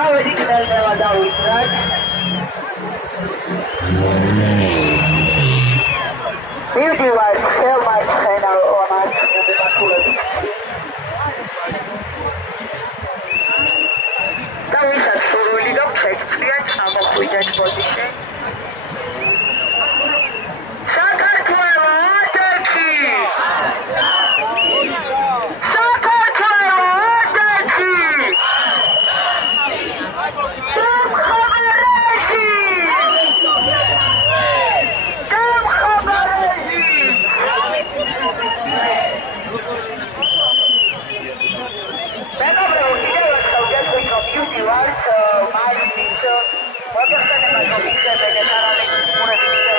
ავედი კნელნელა დავიძრათ. მივდივართ ხელმარცხენა მარცხნივ მართულებით. და ვისაც სურვილი გაქვთ, შეგიძლიათ ჩამოხვიდეთ ბოდიში. What